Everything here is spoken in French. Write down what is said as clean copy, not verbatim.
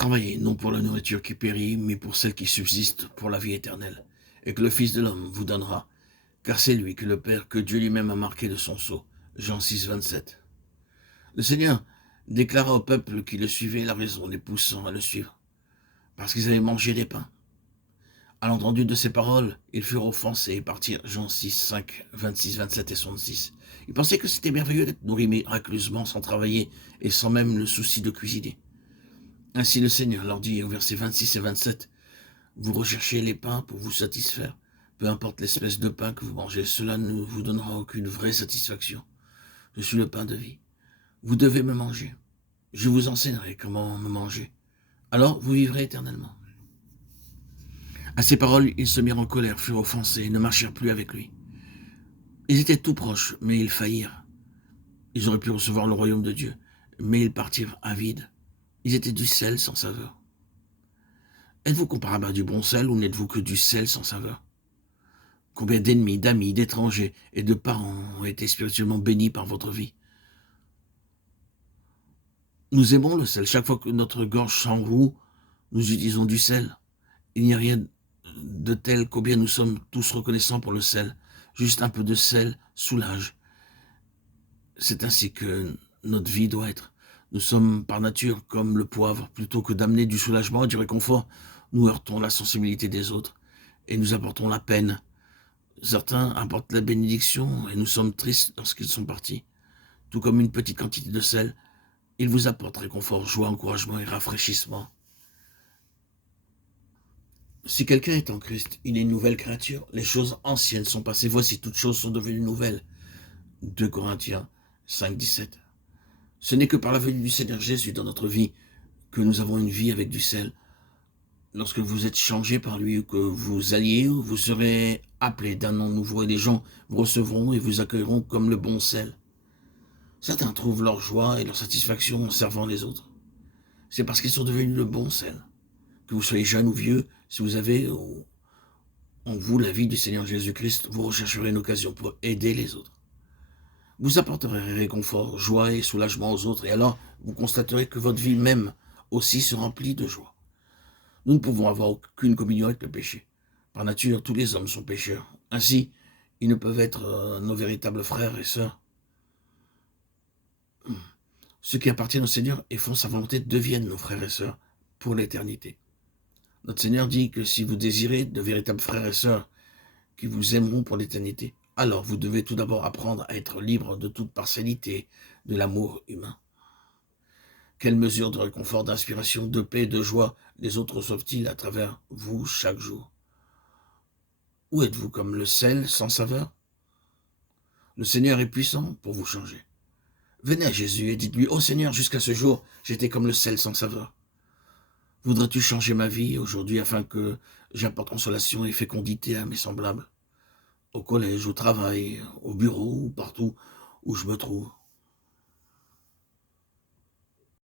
Travaillez non pour la nourriture qui périt, mais pour celle qui subsiste pour la vie éternelle, et que le Fils de l'homme vous donnera, car c'est lui que le Père, que Dieu lui-même a marqué de son sceau. Jean 6, 27. Le Seigneur déclara au peuple qui le suivait la raison les poussant à le suivre, parce qu'ils avaient mangé des pains. À l'entendu de ces paroles, ils furent offensés et partirent. Jean 6, 5, 26, 27 et 66. Ils pensaient que c'était merveilleux d'être nourris miraculeusement sans travailler et sans même le souci de cuisiner. Ainsi le Seigneur leur dit au verset 26 et 27, « Vous recherchez les pains pour vous satisfaire. Peu importe l'espèce de pain que vous mangez, cela ne vous donnera aucune vraie satisfaction. Je suis le pain de vie. Vous devez me manger. Je vous enseignerai comment me manger. Alors vous vivrez éternellement. » À ces paroles, ils se mirent en colère, furent offensés et ne marchèrent plus avec lui. Ils étaient tout proches, mais ils faillirent. Ils auraient pu recevoir le royaume de Dieu, mais ils partirent avides. Ils étaient du sel sans saveur. Êtes-vous comparable à du bon sel ou n'êtes-vous que du sel sans saveur? Combien d'ennemis, d'amis, d'étrangers et de parents ont été spirituellement bénis par votre vie? Nous aimons le sel. Chaque fois que notre gorge s'enroue, nous utilisons du sel. Il n'y a rien de tel combien nous sommes tous reconnaissants pour le sel. Juste un peu de sel soulage. C'est ainsi que notre vie doit être. Nous sommes par nature comme le poivre. Plutôt que d'amener du soulagement et du réconfort, nous heurtons la sensibilité des autres et nous apportons la peine. Certains apportent la bénédiction et nous sommes tristes lorsqu'ils sont partis. Tout comme une petite quantité de sel, ils vous apportent réconfort, joie, encouragement et rafraîchissement. Si quelqu'un est en Christ, il est une nouvelle créature. Les choses anciennes sont passées. Voici, toutes choses sont devenues nouvelles. 2 Corinthiens 5, 17. Ce n'est que par la venue du Seigneur Jésus dans notre vie que nous avons une vie avec du sel. Lorsque vous êtes changé par lui ou que vous alliez, vous serez appelé d'un nom nouveau et les gens vous recevront et vous accueilleront comme le bon sel. Certains trouvent leur joie et leur satisfaction en servant les autres. C'est parce qu'ils sont devenus le bon sel. Que vous soyez jeune ou vieux, si vous avez en vous la vie du Seigneur Jésus-Christ, vous rechercherez une occasion pour aider les autres. Vous apporterez réconfort, joie et soulagement aux autres, et alors vous constaterez que votre vie même aussi se remplit de joie. Nous ne pouvons avoir aucune communion avec le péché. Par nature, tous les hommes sont pécheurs. Ainsi, ils ne peuvent être nos véritables frères et sœurs. Ceux qui appartiennent au Seigneur et font sa volonté deviennent nos frères et sœurs pour l'éternité. Notre Seigneur dit que si vous désirez de véritables frères et sœurs qui vous aimeront pour l'éternité, alors vous devez tout d'abord apprendre à être libre de toute partialité de l'amour humain. Quelle mesure de réconfort, d'inspiration, de paix, de joie les autres reçoivent-ils à travers vous chaque jour? Ou êtes-vous comme le sel sans saveur? Le Seigneur est puissant pour vous changer. Venez à Jésus et dites-lui, « Oh Seigneur, jusqu'à ce jour, j'étais comme le sel sans saveur. Voudrais-tu changer ma vie aujourd'hui afin que j'apporte consolation et fécondité à mes semblables, au collège, au travail, au bureau ou partout où je me trouve?